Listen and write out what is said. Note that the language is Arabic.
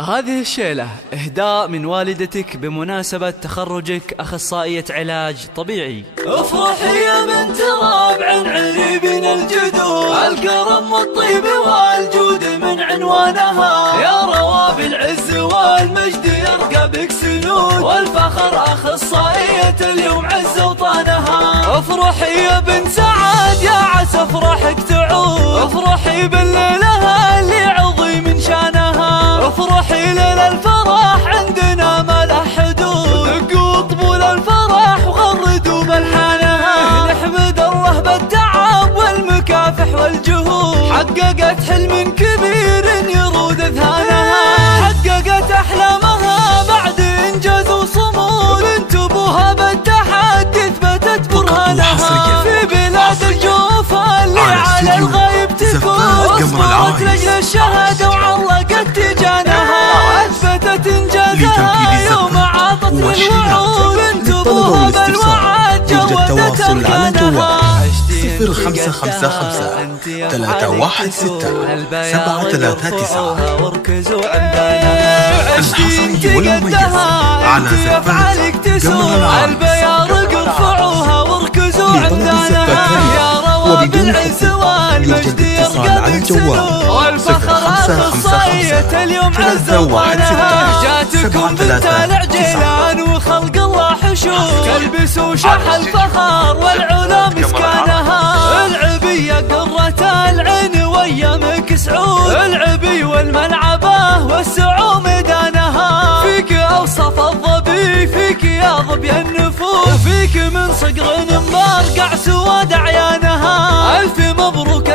هذه الشيلة إهداء من والدتك بمناسبة تخرجك أخصائية علاج طبيعي. افرحي يا بنت رابع عريبين الجدود، الكرم والطيب والجود من عنوانها، يا رواب العز والمجد يرقى بك سنود، والفخر أخصائية اليوم عز وطانها. افرحي يا بنت سعد يا عسى افراحك تعود، افرحي بالليلة اللي عظيم شانها، افرحي ليل الفرح عندنا ما له حدود، دقوا طبول الفرح وغردوا بلحانها. نحمد الله بالتعب والمكافح والجهود، حققت حلم كبير يرود اذهانها، حققت احلامها بعد انجاز وصمود، بنت ابوها بالتحدي اثبتت برهانها. في بلاد الجوفة اللي على الغيب تفوز، اصبرت لاجل الشهادة وعلقت تجانها، اثبتت انجازها يوم عاطت للوعود، بنت ابوها بالوعد جودت اركانها. 0555 316 739 واركزوا عندنا، الحصري والمميز على زفات قمر البيارق ارفعوها واركزوا عندنا، يا رواب العز والمجد يرقى بك سنود، والفخر أخصائية اليوم عز وطانها. جاتكم بنت العجلان وخلق الله حشود، تلبسوا شح الفخر والعلا مسكانها، العبية قرة العين ويامك سعود، العبي والملعبة والسعو ميدانها. فيك أوصف الظبي فيك يا ظبي النفوس، فيك من صقر مبرقع سواد عيانها. ألف مبروك